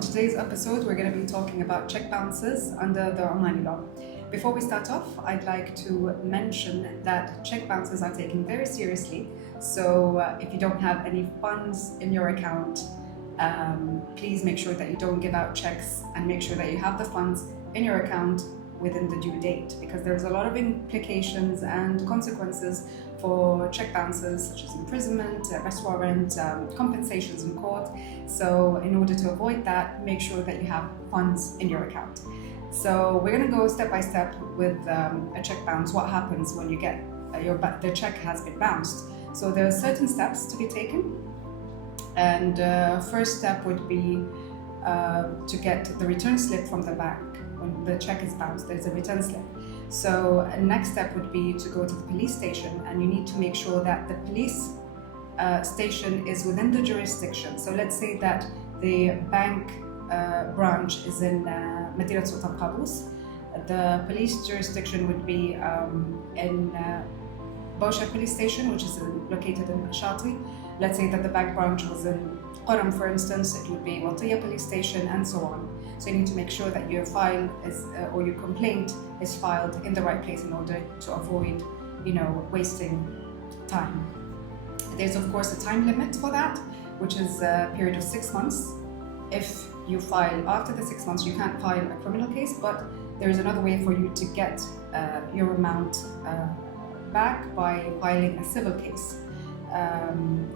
on today's episode, we're going to be talking about check bounces under the Omani law. Before we start off, I'd like to mention that check bounces are taken very seriously. So if you don't have any funds in your account, please make sure that you don't give out checks and make sure that you have the funds in your account within the due date, because there's a lot of implications and consequences for check bounces, such as imprisonment, arrest warrant, compensations in court. So in order to avoid that, make sure that you have funds in your account. So we're going to go step by step with a check bounce. What happens when you get the check has been bounced? So there are certain steps to be taken, and first step would be to get the return slip from the bank. When the check is bounced, there's a return slip. So next step would be to go to the police station, and you need to make sure that the police station is within the jurisdiction. So let's say that the bank branch is in Madinat Sultan Qaboos. The police jurisdiction would be in Bawsha police station, which is located in Shati. Let's say that the bank branch was in Qaram, for instance, it would be Watiya police station, and so on. So you need to make sure that your file is, or your complaint is filed in the right place in order to avoid, wasting time. There's of course a time limit for that, which is a period of 6 months. If you file after the 6 months, you can't file a criminal case, but there is another way for you to get your amount back by filing a civil case.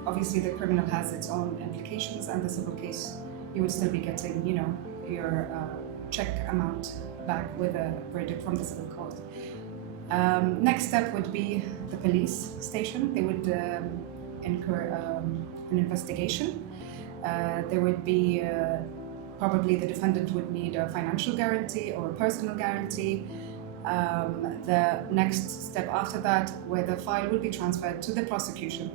Obviously the criminal has its own implications, and the civil case you would still be getting, your check amount back with a verdict from the civil court. Next step would be the police station. They would incur an investigation. There would be probably the defendant would need a financial guarantee or a personal guarantee. The next step after that, where the file would be transferred to the prosecution.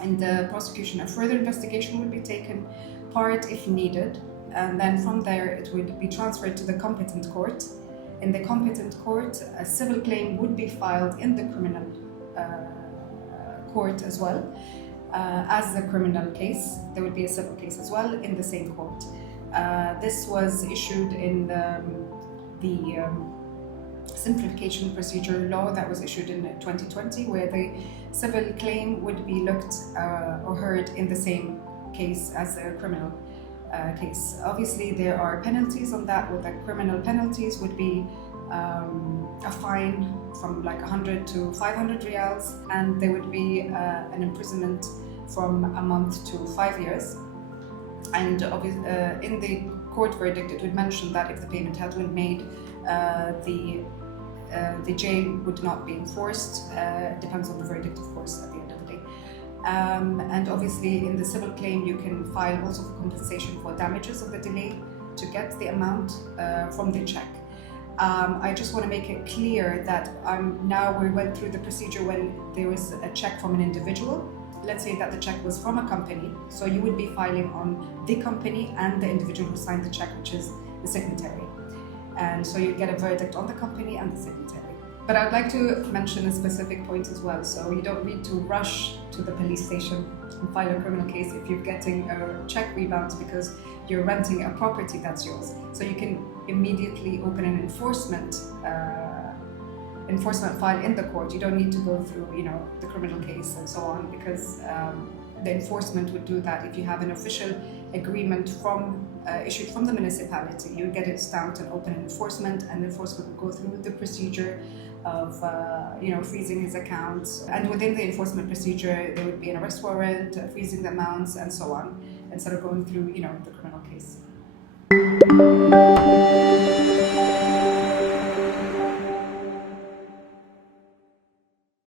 And the prosecution, a further investigation would be taken part if needed, and then from there it would be transferred to the competent court. In the competent court, a civil claim would be filed in the criminal court as well. As the criminal case, there would be a civil case as well in the same court. This was issued in the simplification procedure law that was issued in 2020, where the civil claim would be looked or heard in the same case as the criminal case. Obviously there are penalties on that, with the criminal penalties would be a fine from like 100 to 500 riyals, and there would be an imprisonment from a month to 5 years. And in the court verdict it would mention that if the payment had been made, the jail would not be enforced. Depends on the verdict, of course, at the end of the day. And obviously in the civil claim you can file also for compensation for damages of the delay to get the amount from the check. I just want to make it clear that now we went through the procedure when there was a check from an individual. Let's say that the check was from a company, so you would be filing on the company and the individual who signed the check, which is the signatory. And so you get a verdict on the company and the signatory. But I'd like to mention a specific point as well. So you don't need to rush to the police station and file a criminal case if you're getting a check rebound because you're renting a property that's yours. So you can immediately open an enforcement file in the court. You don't need to go through, the criminal case and so on, because the enforcement would do that. If you have an official agreement issued from the municipality, you get it stamped and open enforcement, and enforcement will go through the procedure of freezing his accounts. And within the enforcement procedure, there would be an arrest warrant, freezing the amounts, and so on, instead of going through, the criminal case.